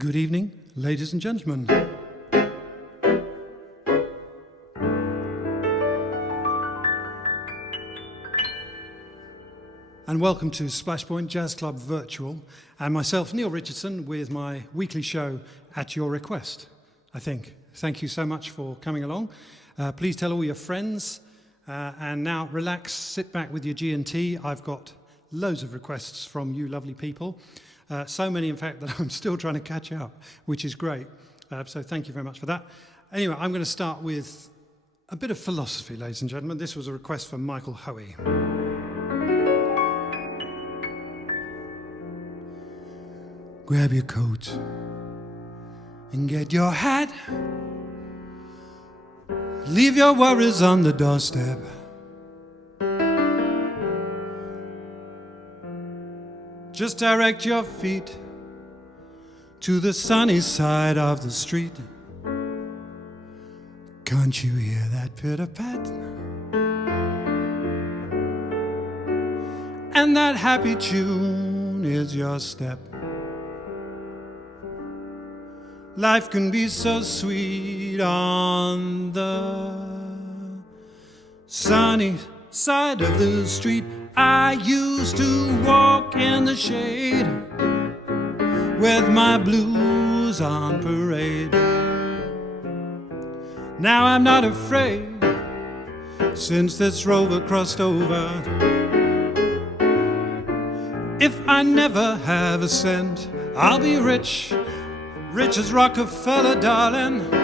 Good evening, ladies and gentlemen. And welcome to SplashPoint Jazz Club Virtual, and myself, Neal Richardson, with my weekly show at your request, I think. Thank you so much for coming along. Please tell all your friends, and now relax, sit back with your G&T. I've got loads of requests from you lovely people. So many, in fact, that I'm still trying to catch up, which is great. So thank you very much for that. Anyway, I'm going to start with a bit of philosophy, ladies and gentlemen. This was a request from Michael Hoey. Grab your coat and get your hat. Leave your worries on the doorstep. Just direct your feet to the sunny side of the street. Can't you hear that pitter-pat? And that happy tune is your step. Life can be so sweet on the sunny side of the street. I used to walk in the shade with my blues on parade. Now I'm not afraid, since this rover crossed over. If I never have a cent, I'll be rich, rich as Rockefeller, darling.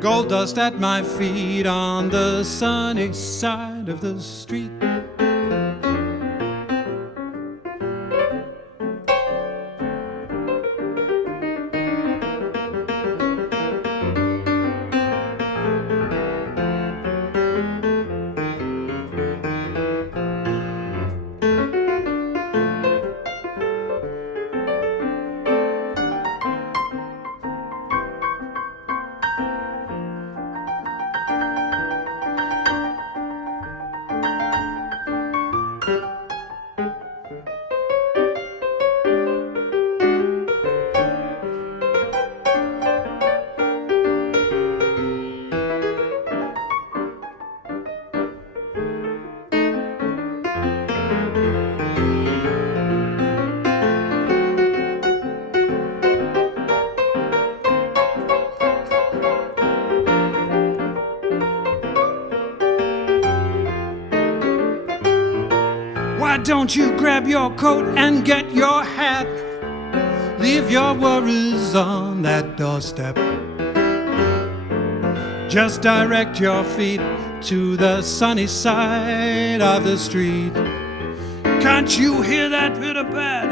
Gold dust at my feet on the sunny side of the street. Don't you grab your coat and get your hat? Leave your worries on that doorstep. Just direct your feet to the sunny side of the street. Can't you hear that pitter-pat?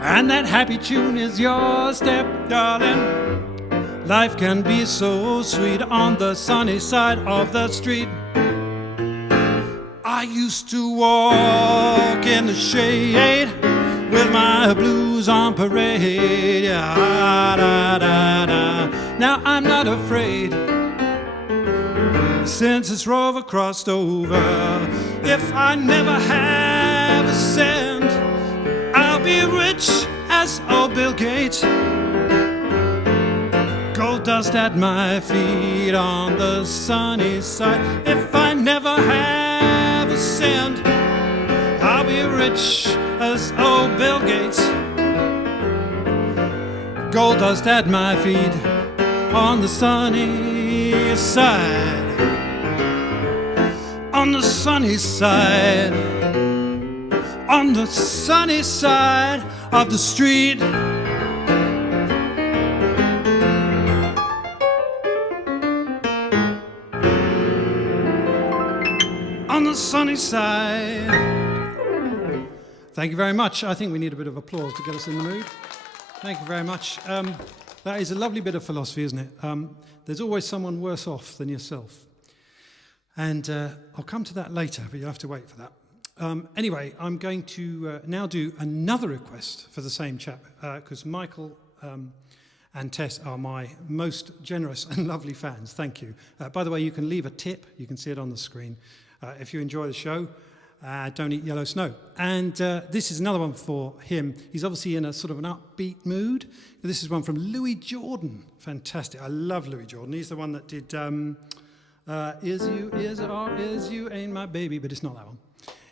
And that happy tune is your step, darling. Life can be so sweet on the sunny side of the street. I used to walk in the shade with my blues on parade. Da, da, da, da. Now I'm not afraid, since this rover crossed over. If I never have a cent, I'll be rich as old Bill Gates. Gold dust at my feet on the sunny side. If I never have a cent, I'll be rich as old Bill Gates. Gold dust at my feet on the sunny side. On the sunny side. On the sunny side of the street. On the sunny side. Thank you very much. I think we need a bit of applause to get us in the mood. Thank you very much. That is a lovely bit of philosophy, isn't it? There's always someone worse off than yourself. And I'll come to that later, but you'll have to wait for that. Anyway, I'm going to now do another request for the same chap, because Michael and Tess are my most generous and lovely fans. Thank you. By the way, you can leave a tip. You can see it on the screen. If you enjoy the show, Don't Eat Yellow Snow. And this is another one for him. He's obviously in a sort of an upbeat mood. This is one from Louis Jordan. Fantastic. I love Louis Jordan. He's the one that did Is You Ain't My Baby, but it's not that one.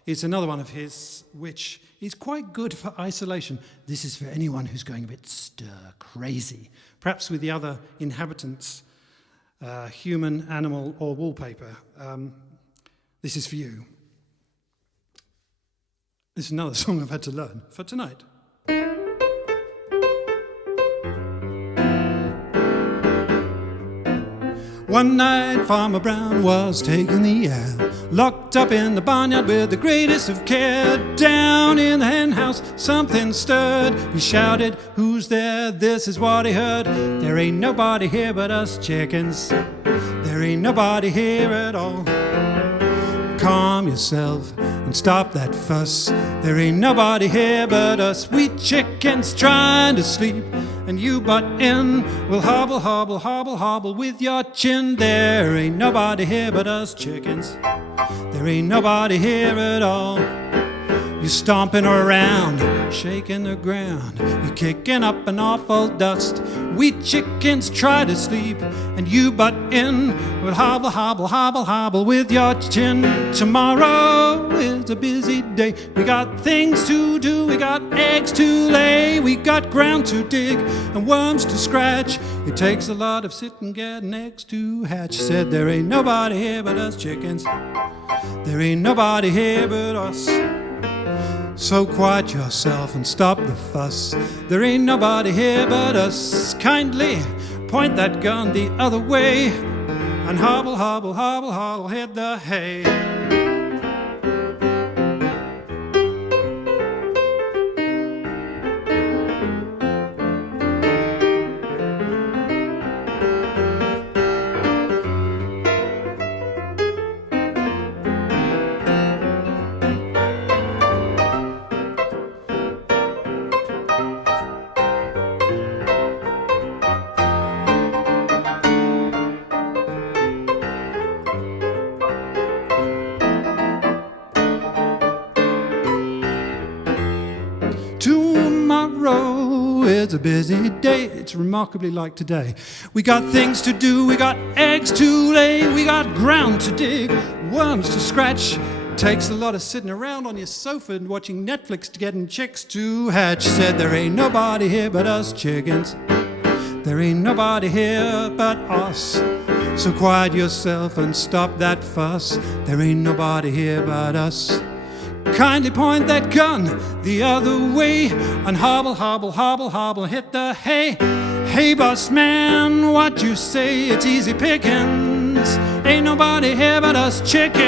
It's another one of his, which is quite good for isolation. This is for anyone who's going a bit stir crazy, perhaps with the other inhabitants, human, animal, or wallpaper. This is for you. This is another song I've had to learn for tonight. One night Farmer Brown was taking the air, locked up in the barnyard with the greatest of care. Down in the hen house something stirred. He shouted, "Who's there?" This is what he heard. "There ain't nobody here but us chickens. There ain't nobody here at all. Calm yourself and stop that fuss. There ain't nobody here but us. We chickens trying to sleep, and you butt in. We'll hobble, hobble, hobble, hobble with your chin. There ain't nobody here but us chickens. There ain't nobody here at all. You're stomping around, shaking the ground. You're kicking up an awful dust. We chickens try to sleep, and you butt in. We'll hobble, hobble, hobble, hobble with your chin. Tomorrow is a busy day. We got things to do, we got eggs to lay. We got ground to dig and worms to scratch. It takes a lot of sitting, getting eggs to hatch. Said there ain't nobody here but us chickens. There ain't nobody here but us. So quiet yourself and stop the fuss. There ain't nobody here but us. Kindly point that gun the other way and hobble, hobble, hobble, hobble, hit the hay. Tomorrow is a busy day. It's remarkably like today. We got things to do, we got eggs to lay, we got ground to dig, worms to scratch. Takes a lot of sitting around on your sofa and watching Netflix to getting chicks to hatch. Said there ain't nobody here but us chickens. There ain't nobody here but us. So quiet yourself and stop that fuss. There ain't nobody here but us. Kindly point that gun the other way and hobble, hobble, hobble, hobble, hit the hay. Hey, boss man, what you say? It's easy pickings. Ain't nobody here but us chickens.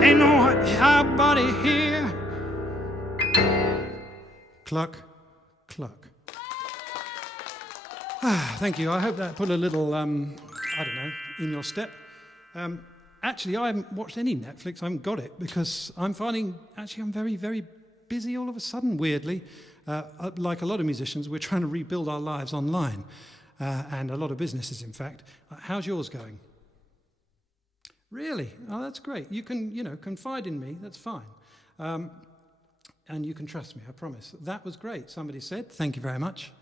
Ain't nobody here. Cluck, cluck. Thank you. I hope that put a little, I don't know, in your step. Actually, I haven't watched any Netflix. I haven't got it because I'm finding, actually, I'm very, very busy all of a sudden, weirdly. Like a lot of musicians, we're trying to rebuild our lives online, and a lot of businesses, in fact. How's yours going? Really? Oh, that's great. You can, confide in me. That's fine. And you can trust me, I promise. That was great, somebody said. Thank you very much.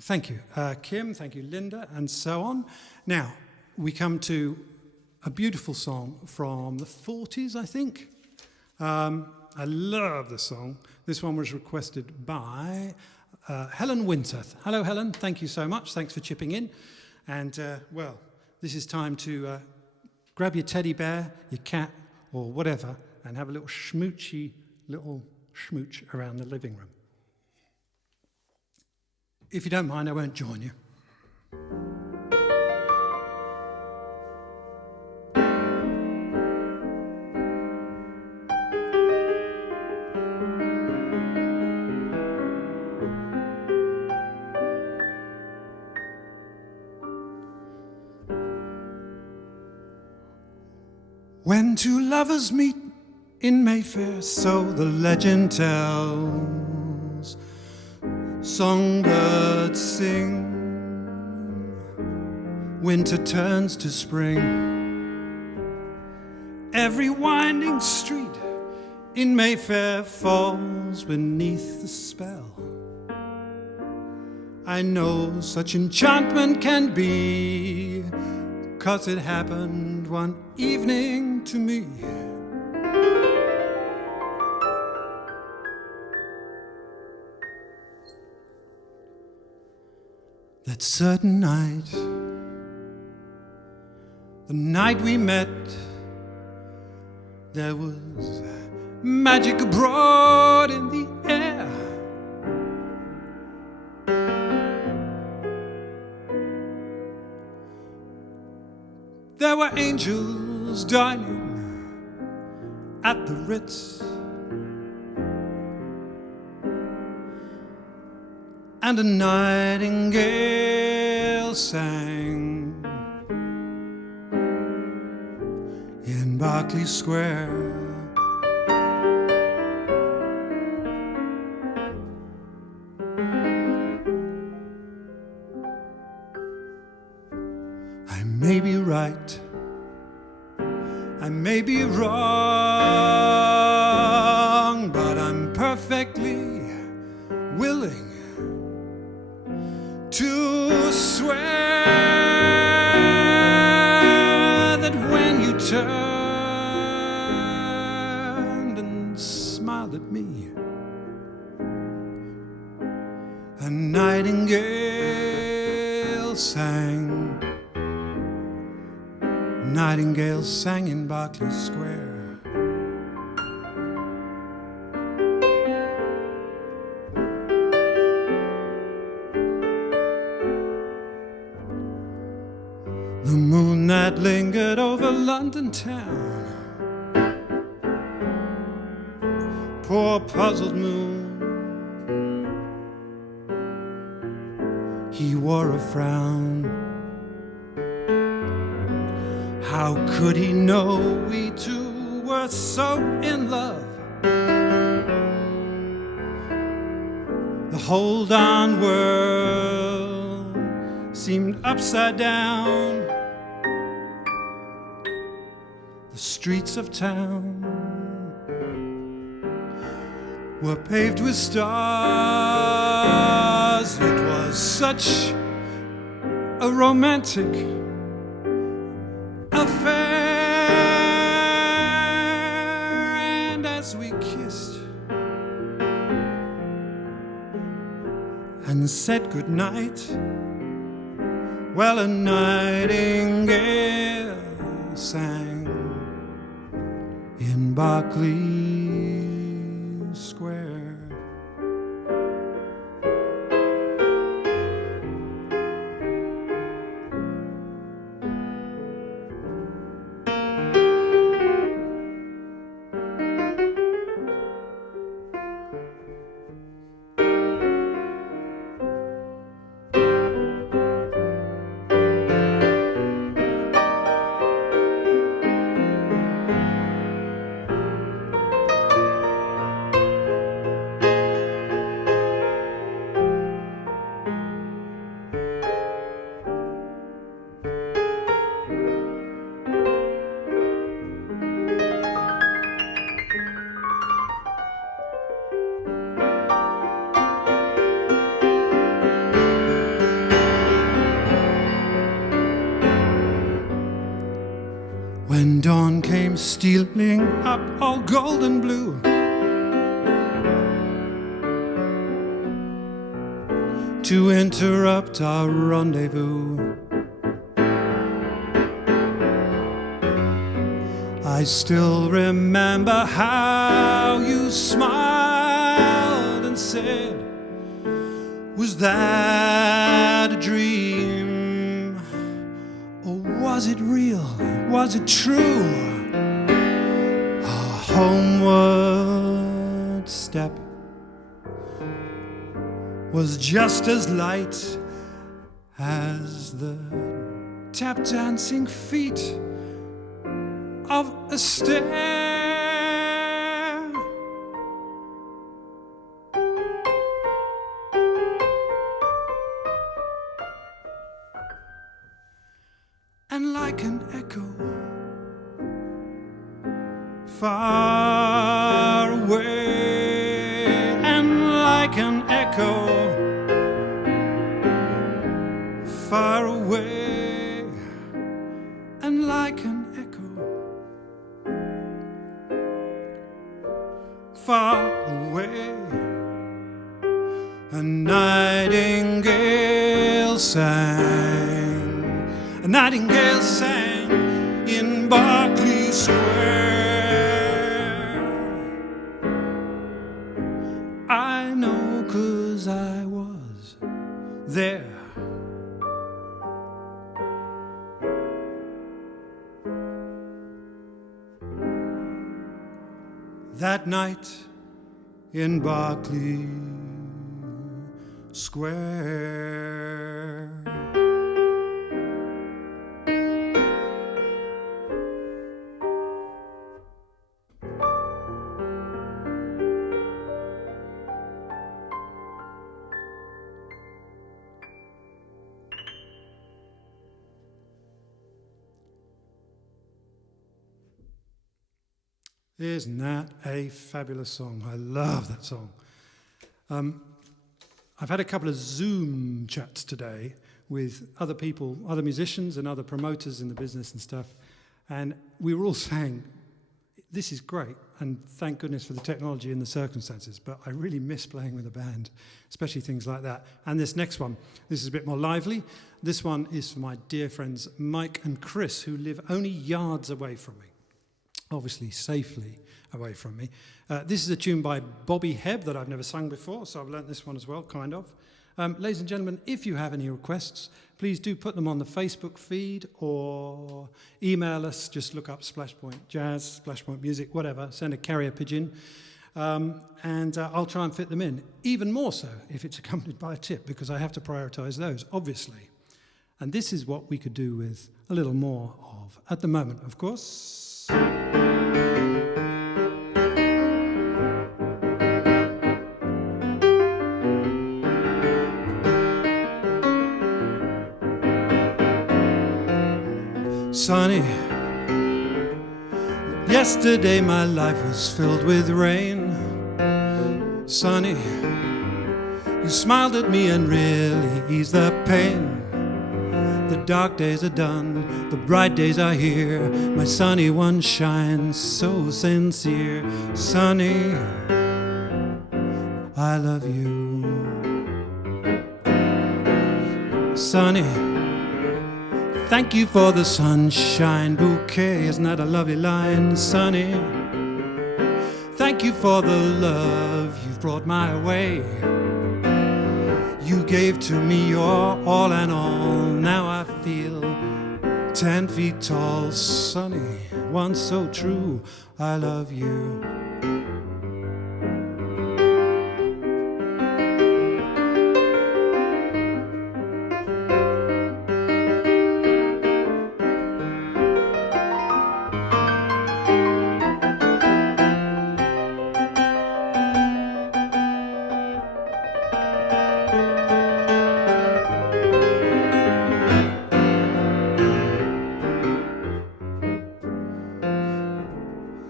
Thank you, Kim. Thank you, Linda, and so on. Now, we come to a beautiful song from the 40s, I think. I love the song. This one was requested by Helen Winter. Hello, Helen. Thank you so much. Thanks for chipping in. And, well, this is time to grab your teddy bear, your cat, or whatever, and have a little schmoochy little schmooch around the living room. If you don't mind, I won't join you. When two lovers meet in Mayfair, so the legend tells, songbirds sing, winter turns to spring. Every winding street in Mayfair falls beneath the spell. I know such enchantment can be, 'cause it happened one evening to me. That certain night, the night we met, there was magic abroad in the air. There were angels dining at the Ritz, and a nightingale sang in Berkeley Square. I may be right, I may be wrong, but I'm perfectly willing to swear that when you turned and smiled at me, a nightingale sang. Nightingale sang in Berkeley Square. The moon that lingered over London town, poor puzzled moon, he wore a frown. How could he know we two were so in love? The whole darn world seemed upside down. The streets of town were paved with stars. It was such a romantic affair, and as we kissed and said goodnight, well, a nightingale sang in Berkeley Square. When dawn came stealing up all golden blue, to interrupt our rendezvous, I still remember how you smiled and said, was that a dream? Or was it real? Was it true? Our homeward step was just as light as the tap dancing feet of a stair. and like an echo, far away, and like an echo, far away, and like an echo, far away. A nightingale sang, a nightingale sang in Berkeley Square. I know 'cause I was there. That night in Berkeley Square. Isn't that a fabulous song? I love that song. I've had a couple of Zoom chats today with other people, other musicians and other promoters in the business and stuff, and we were all saying, this is great, and thank goodness for the technology and the circumstances, but I really miss playing with a band, especially things like that. And this next one, this is a bit more lively. This one is for my dear friends Mike and Chris, who live only yards away from me, obviously safely away from me. This is a tune by Bobby Hebb that I've never sung before, so I've learnt this one as well, kind of. Ladies and gentlemen, if you have any requests, please do put them on the Facebook feed or email us. Just look up SplashPointJazz, SplashPoint Music, whatever. Send a carrier pigeon, and I'll try and fit them in. Even more so if it's accompanied by a tip, because I have to prioritise those, obviously. And this is what we could do with a little more of at the moment, of course. Sunny, yesterday my life was filled with rain. Sunny, you smiled at me and really eased the pain. The dark days are done, the bright days are here. My sunny one shines so sincere. Sunny, I love you. Sunny, thank you for the sunshine bouquet. Isn't that a lovely line, Sunny? Thank you for the love you've brought my way. You gave to me your all and all. Now I feel 10 feet tall. Sunny, once so true, I love you.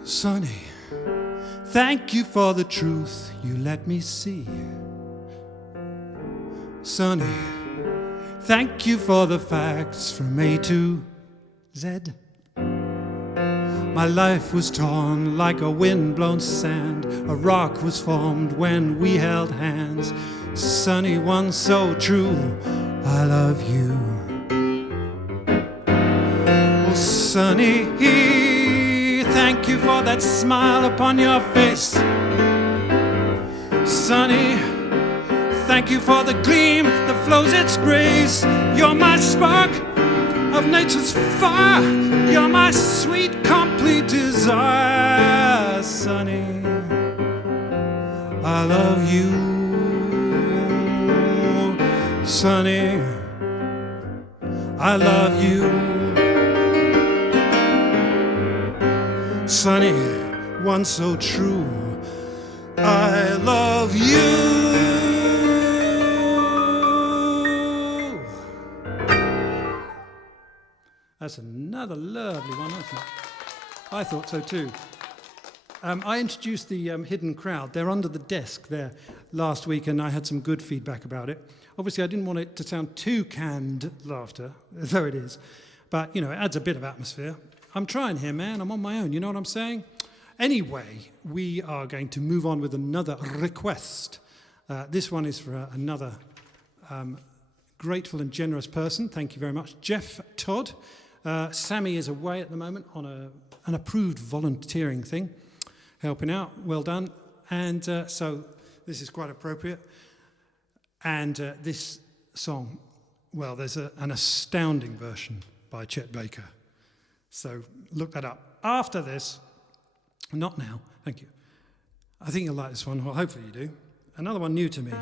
Sunny, thank you for the truth you let me see. Sunny, thank you for the facts from A to Z. My life was torn like a wind-blown sand. A rock was formed when we held hands. Sunny one so true, I love you. Oh, Sunny, thank you for that smile upon your face. Sunny, thank you for the gleam that flows its grace. You're my spark of nature's fire. You're my sweet, complete desire. Sunny, I love you. Sunny, I love you. Sunny, one so true, I love you. That's another lovely one, isn't it? I thought so too. I introduced the hidden crowd. They're under the desk there last week, and I had some good feedback about it. Obviously, I didn't want it to sound too canned laughter, though it is. But, you know, it adds a bit of atmosphere. I'm trying here, man. I'm on my own. You know what I'm saying? Anyway, we are going to move on with another request. This one is for another grateful and generous person. Thank you very much. Jeff Todd. Sammy is away at the moment on an approved volunteering thing, helping out. Well done. And so this is quite appropriate. And this song, well, there's an astounding version by Chet Baker. So look that up. After this, not now, thank you. I think you'll like this one, well, hopefully you do. Another one new to me.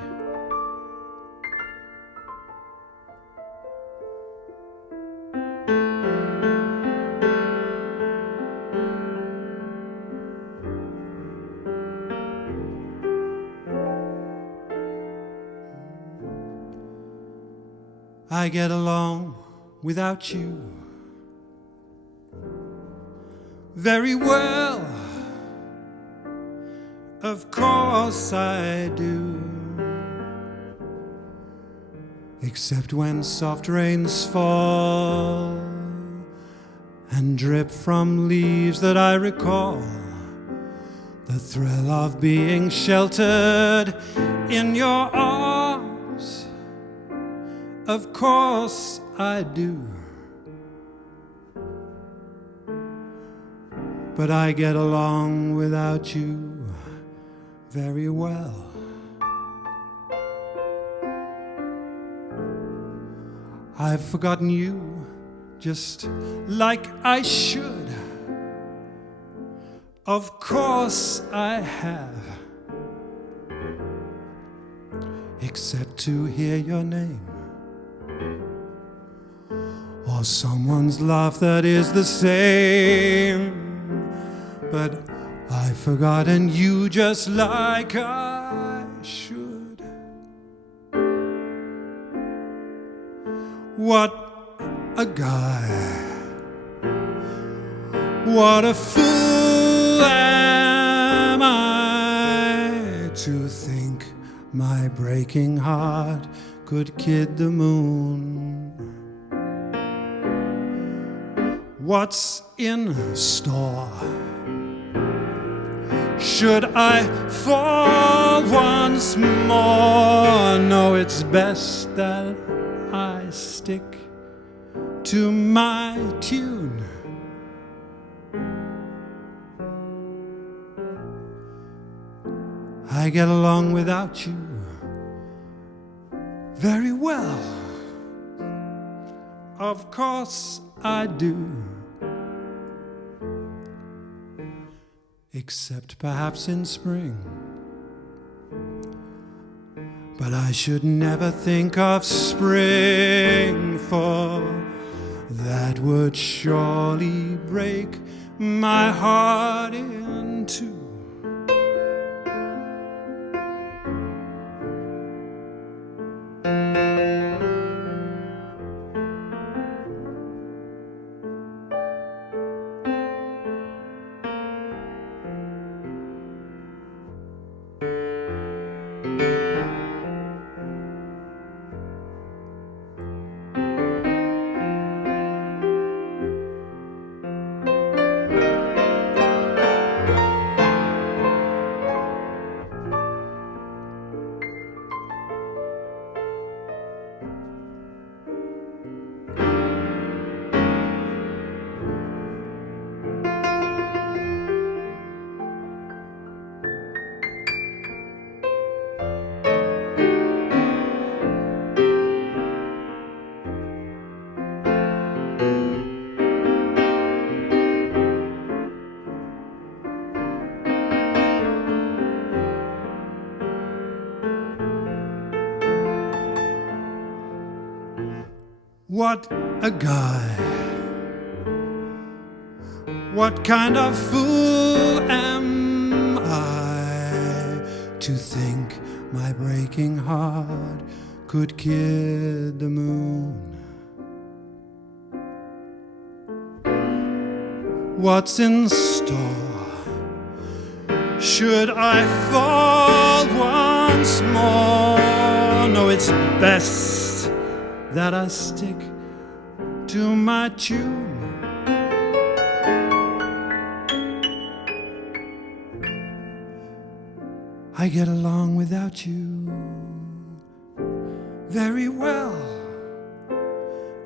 I get along without you very well, of course I do, except when soft rains fall and drip from leaves that I recall the thrill of being sheltered in your arms. Of course I do. But I get along without you very well. I've forgotten you just like I should. Of course I have. Except to hear your name, or someone's laugh that is the same. But I've forgotten you just like I should. What a guy. What a fool am I to think my breaking heart could kid the moon. What's in store? Should I fall once more? No, it's best that I stick to my tune. I get along without you very well. Of course I do. Except perhaps in spring. But I should never think of spring, for that would surely break my heart in two. What a guy. What kind of fool am I to think my breaking heart could kid the moon? what's in store. Should I fall once more? No, it's best that I stick to my tune. I get along without you very well.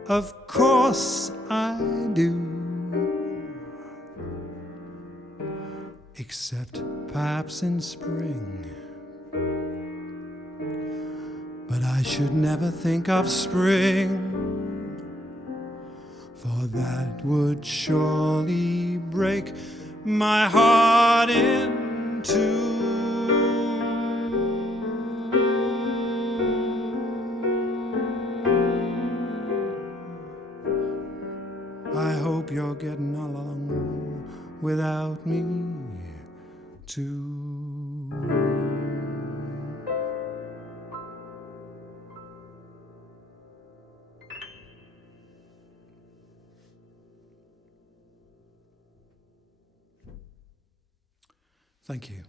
Of course I do. Except perhaps in spring. But I should never think of spring, for that would surely break my heart in two. I hope you're getting along without me too. Thank you.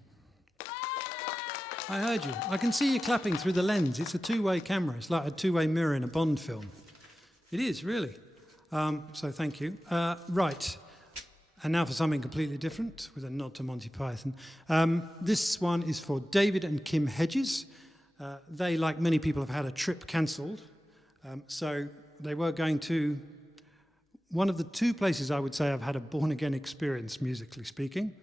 I heard you. I can see you clapping through the lens. It's a two-way camera. It's like a two-way mirror in a Bond film. It is, really. So thank you. Right. And now for something completely different, with a nod to Monty Python. This one is for David and Kim Hedges. They, like many people, have had a trip cancelled. So they were going to one of the two places I would say I've had a born-again experience, musically speaking.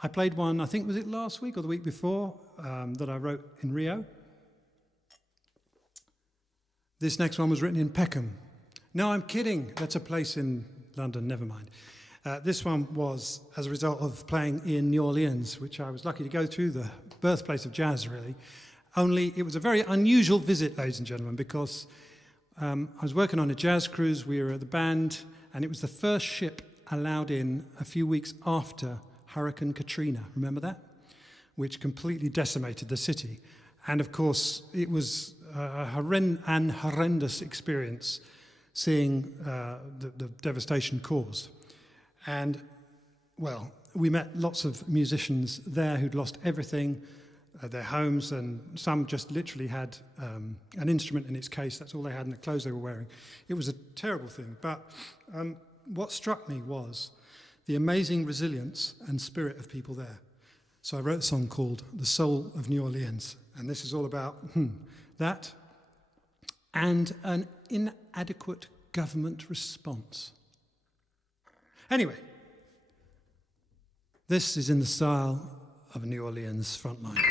I played one, I think, was it last week or the week before, that I wrote in Rio. This next one was written in Peckham. No, I'm kidding. That's a place in London, never mind. This one was as a result of playing in New Orleans, which I was lucky to go through, the birthplace of jazz, really. Only it was a very unusual visit, ladies and gentlemen, because I was working on a jazz cruise. We were at the band, and it was the first ship allowed in a few weeks after Hurricane Katrina. Remember that? Which completely decimated the city. And, of course, it was an horrendous experience seeing the devastation caused. And, well, we met lots of musicians there who'd lost everything, their homes, and some just literally had an instrument in its case. That's all they had, and the clothes they were wearing. It was a terrible thing. But what struck me was the amazing resilience and spirit of people there. So I wrote a song called The Soul of New Orleans, and this is all about that and an inadequate government response. Anyway, this is in the style of New Orleans frontline.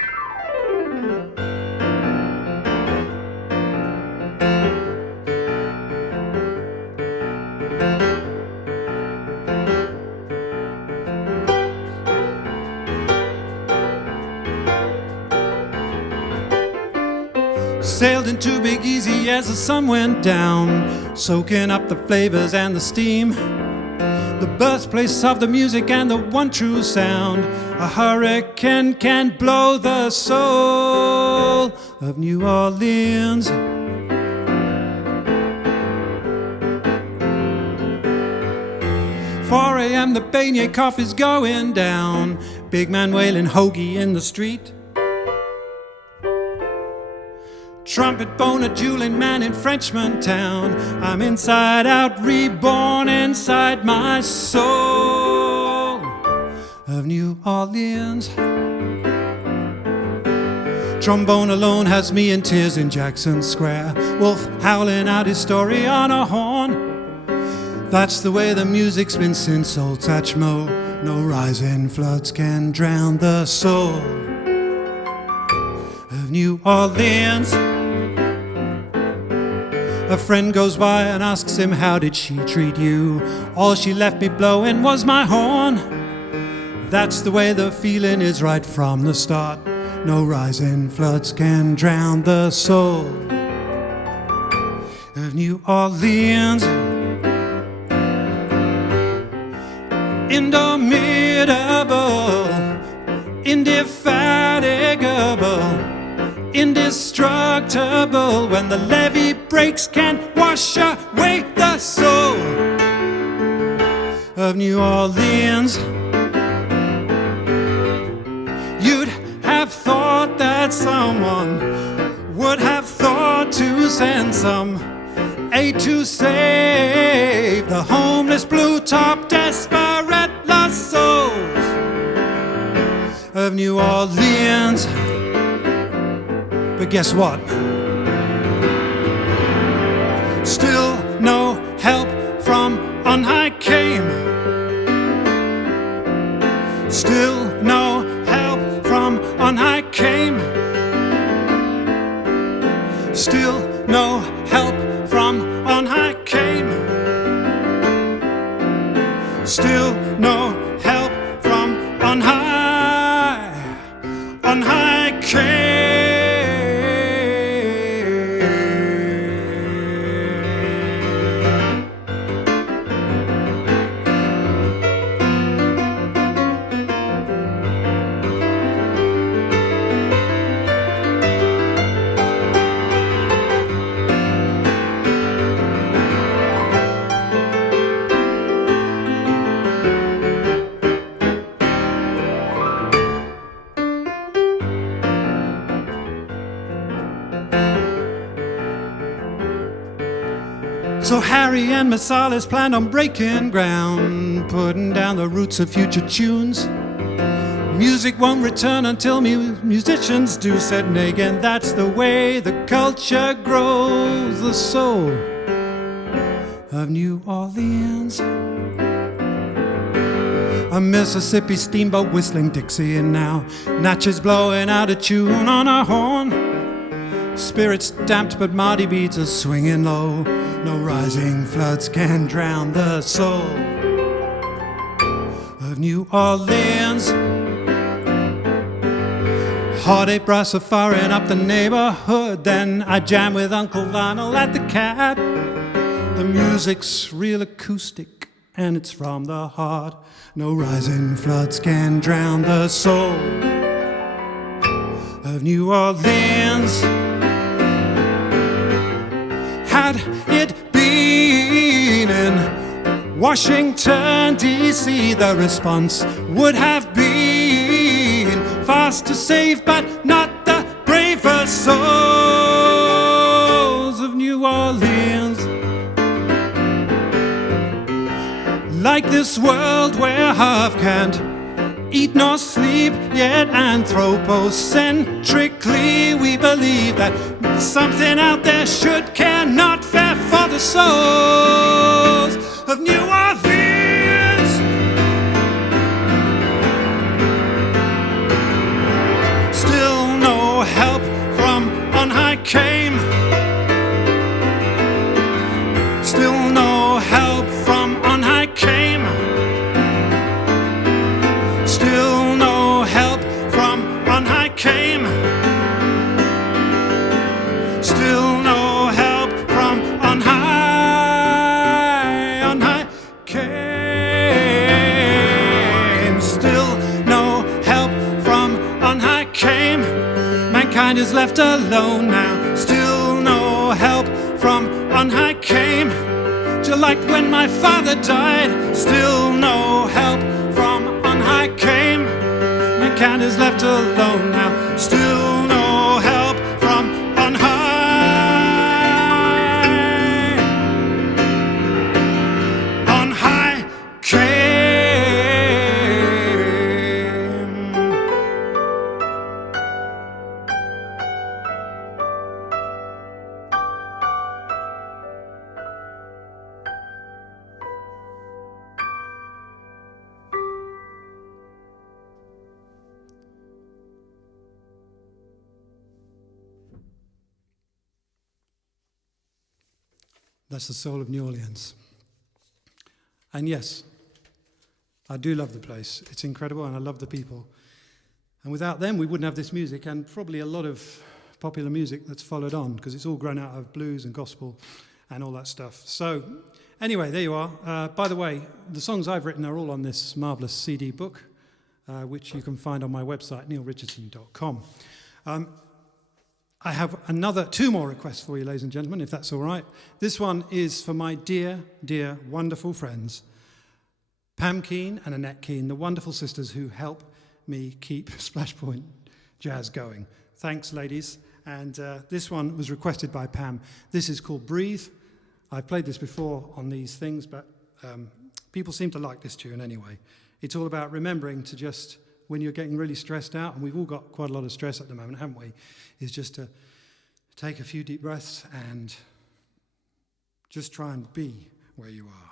Sailed into Big Easy as the sun went down, soaking up the flavors and the steam. The birthplace of the music and the one true sound. A hurricane can blow the soul of New Orleans. 4 a.m. the beignet coffee's going down. Big man wailing hoagie in the street. Trumpet boner, dueling man in Frenchman town. I'm inside out, reborn inside my soul of New Orleans. Trombone alone has me in tears in Jackson Square. Wolf howling out his story on a horn. That's the way the music's been since old Satchmo. No rising floods can drown the soul of New Orleans. A friend goes by and asks him, how did she treat you? All she left me blowing was my horn. That's the way the feeling is right from the start. No rising floods can drown the soul of New Orleans. Indomitable, indefatigable, indestructible. When the levee breaks, can wash away the soul of New Orleans. You'd have thought that someone would have thought to send some aid to save the homeless, blue-top, desperate lost souls of New Orleans. But guess what? Still no help from on high came. Still no help from on high came. Still no help from on high came. Still no help from on high came. So Harry and Marsalis planned on breaking ground, putting down the roots of future tunes. Music won't return until musicians do, said Nagin. That's the way the culture grows. The soul of New Orleans. A Mississippi steamboat whistling Dixie, and now Natchez blowing out a tune on a horn. Spirits damped, but Mardi beads are swinging low. No rising floods can drown the soul of New Orleans. Heartache brass are firing up the neighborhood. Then I jam with Uncle Lionel at the Cat. The music's real acoustic and it's from the heart. No rising floods can drown the soul of New Orleans. Had it been in Washington, D.C., the response would have been fast to save, but not the braver souls of New Orleans. Like this world where half can't eat nor sleep, yet anthropocentrically we believe that something out there should care, not fair for the souls of New Orleans. Still no help from on high came. Still no help from on high came. Still no help from on high came. Still no help from on high came. Still no help from on high came. Mankind is left alone now. Still no help from on high came. Just like when my father died. Still no help from on high came. Mankind is left alone now. Still no help from on high. On high came. That's the soul of New Orleans. And yes, I do love the place. It's incredible and I love the people. And without them, we wouldn't have this music and probably a lot of popular music that's followed on because it's all grown out of blues and gospel and all that stuff. So anyway, there you are. By the way, the songs I've written are all on this marvelous CD book, which you can find on my website, nealrichardson.com. I have two more requests for you, ladies and gentlemen, if that's all right. This one is for my dear, dear, wonderful friends, Pam Keane and Annette Keane, the wonderful sisters who help me keep Splashpoint Jazz going. Thanks, ladies. And this one was requested by Pam. This is called Breathe. I've played this before on these things, but people seem to like this tune anyway. It's all about remembering to just, when you're getting really stressed out, and we've all got quite a lot of stress at the moment, haven't we, is just to take a few deep breaths and just try and be where you are.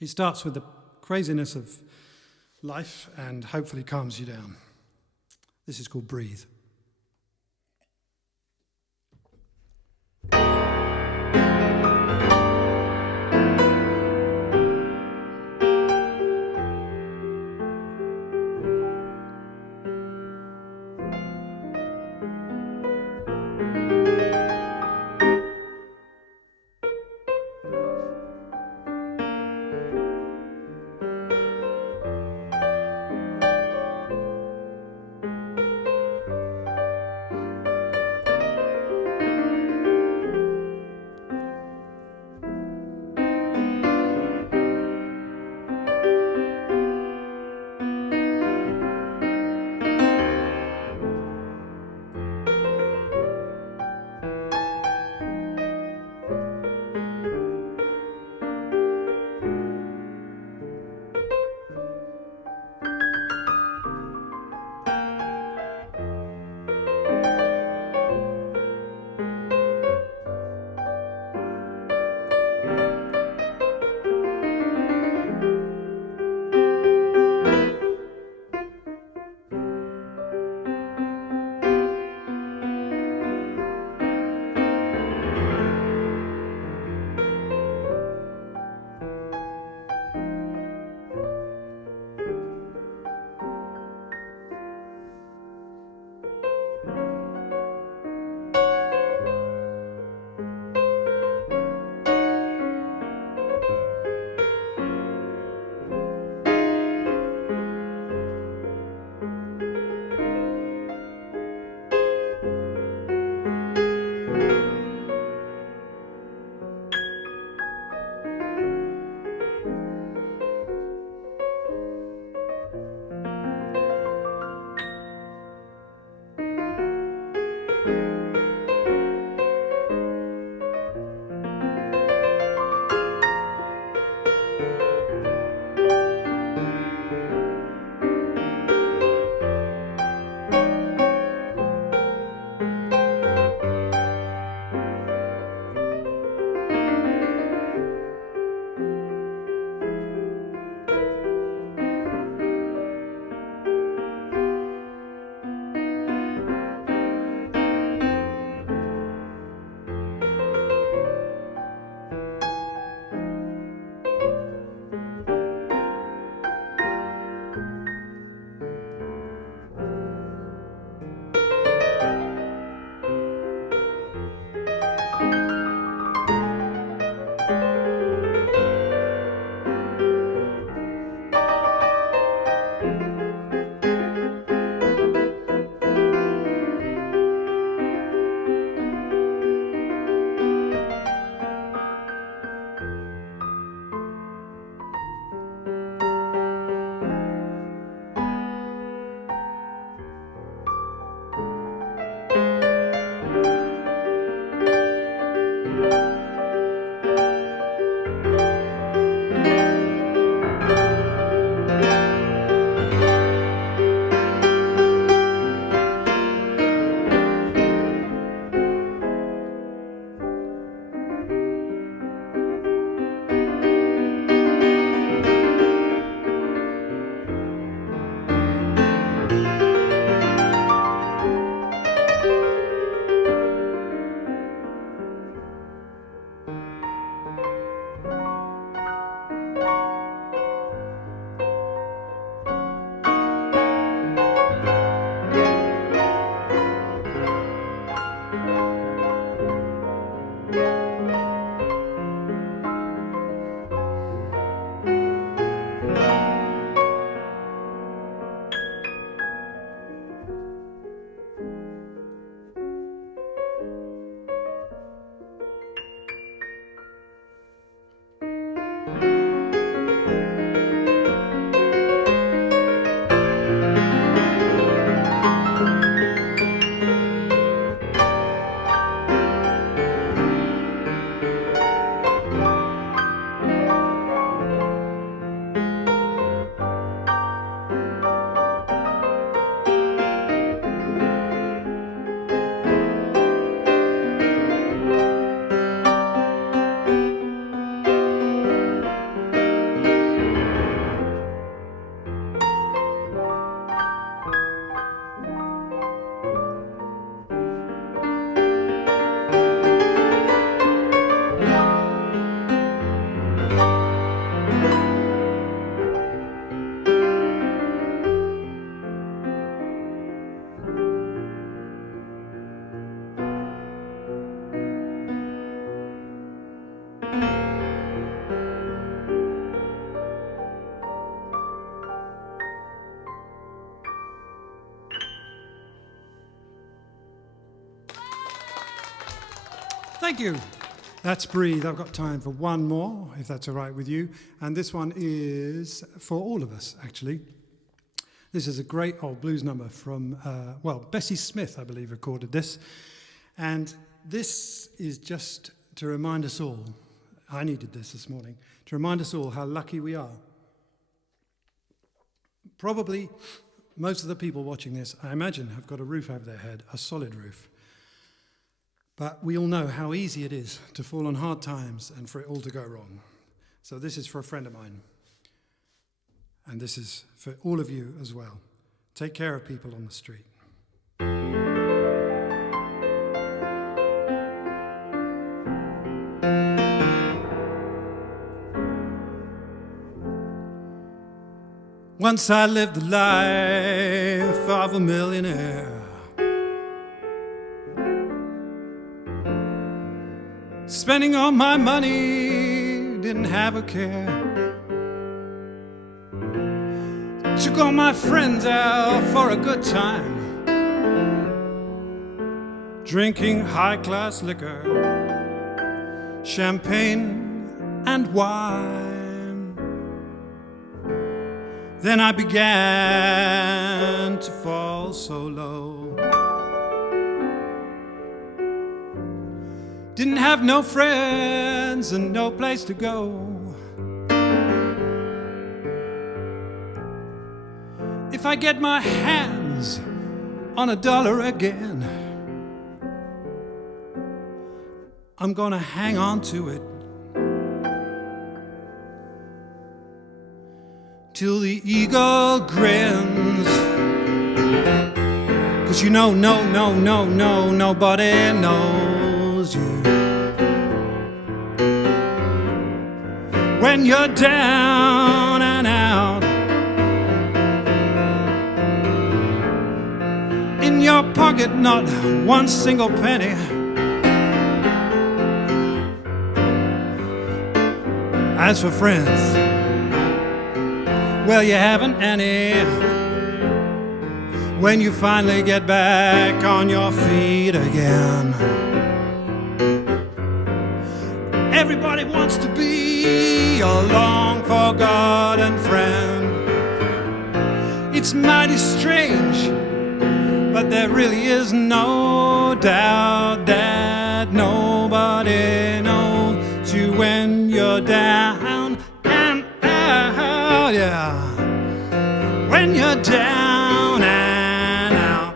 It starts with the craziness of life and hopefully calms you down. This is called Breathe. Thank you. That's Breathe. I've got time for one more, if that's all right with you. And this one is for all of us, actually. This is a great old blues number from, Bessie Smith, I believe, recorded this. And this is just to remind us all, I needed this morning, to remind us all how lucky we are. Probably most of the people watching this, I imagine, have got a roof over their head, a solid roof. But we all know how easy it is to fall on hard times and for it all to go wrong. So this is for a friend of mine. And this is for all of you as well. Take care of people on the street. Once I lived the life of a millionaire, spending all my money, didn't have a care. Took all my friends out for a good time, drinking high-class liquor, champagne and wine. Then I began to fall so low. Didn't have no friends and no place to go. If I get my hands on $1 again, I'm gonna hang on to it till the eagle grins. 'Cause you know, nobody knows you when you're down and out. In your pocket, not one single penny. As for friends, well, you haven't any. When you finally get back on your feet again, everybody wants to be your long-forgotten friend. It's mighty strange, but there really is no doubt that nobody knows you when you're down and out, yeah. When you're down and out.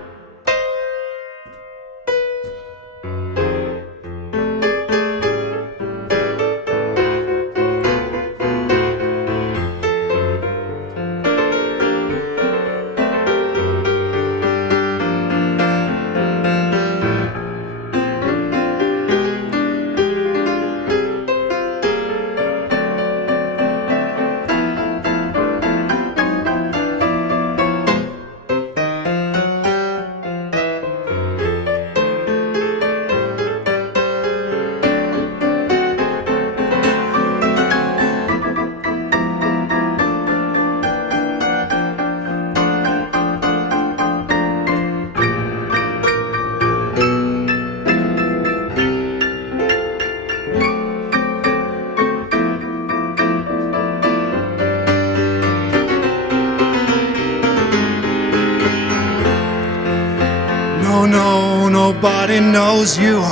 No, nobody knows you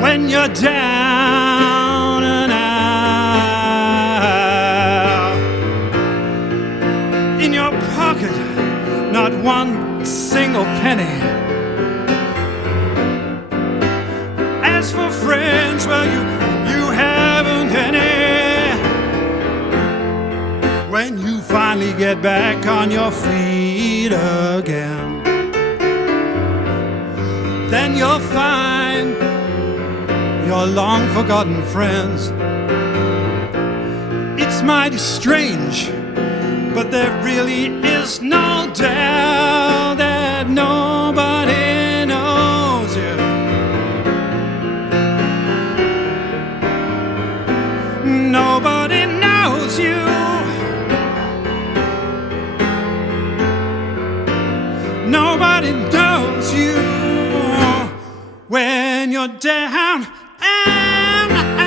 when you're down and out. In your pocket, not one single penny. As for friends, well, you haven't any. When you finally get back on your feet again, then you'll find your long-forgotten friends. It's mighty strange, but there really is no doubt that nobody knows you. Nobody knows you. Nobody knows you. you're down and out.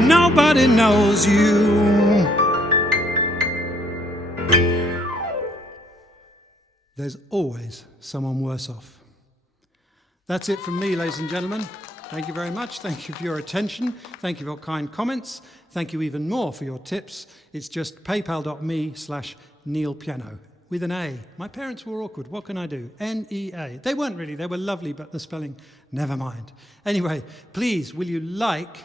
Nobody knows you. There's always someone worse off. That's it from me, ladies and gentlemen. Thank you very much. Thank you for your attention. Thank you for your kind comments. Thank you even more for your tips. It's just paypal.me/NealPiano with an A. My parents were awkward. What can I do? N-E-A. They weren't really. They were lovely, but the spelling, never mind. Anyway, please, will you like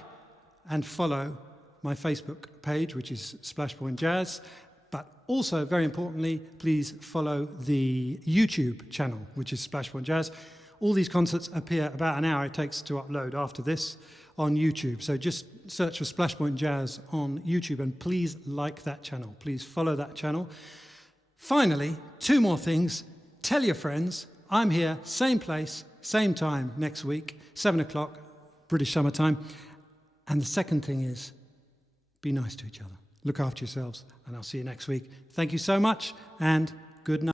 and follow my Facebook page, which is SplashPointJazz. But also, very importantly, please follow the YouTube channel, which is SplashPointJazz. All these concerts appear about an hour it takes to upload after this on YouTube. So just search for SplashPointJazz on YouTube and please like that channel. Please follow that channel. Finally, 2 more things. Tell your friends, I'm here, same place, same time next week, 7 o'clock, British summer time. And the second thing is, be nice to each other. Look after yourselves, and I'll see you next week. Thank you so much, and good night.